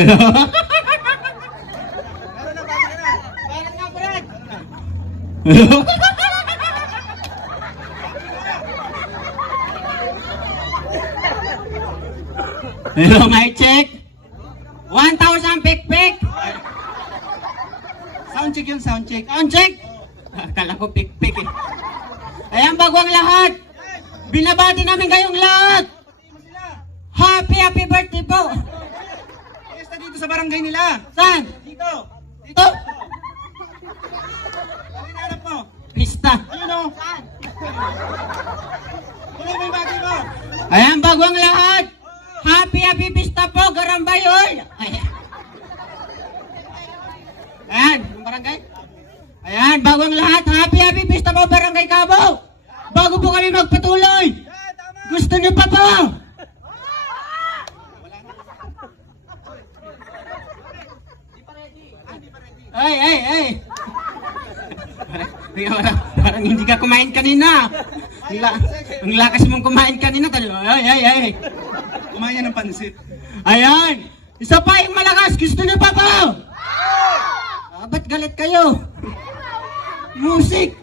Hello, mic check. 1,000 pik-pik. Sound check yun, sound check. Sound check. Akala ko pik-pik eh. Ayan, bago ang lahat. Binabati namin kayong lahat. Happy birthday po. Fiesta dito sa barangay nila. Saan? Dito. Dito. Ano hinahanap mo? Pista. Ayun o. Tuloy mo yung bati mo. Ayan, bago ang lahat. Happy pista po, Garambay, oy. Ayan, yung barangay. Ayan, bago ang lahat. Happy pista po, Barangay Cabo. Bago po kami magpatuloy. Gusto niyo pa po? Ay. Parang hindi ka kumain kanina. Ang lakas mong kumain kanina. Ay. Kumain ng pansit. Ayan. Isa pa yung malakas. Gusto niyo pa po? Ba't galit kayo? Music.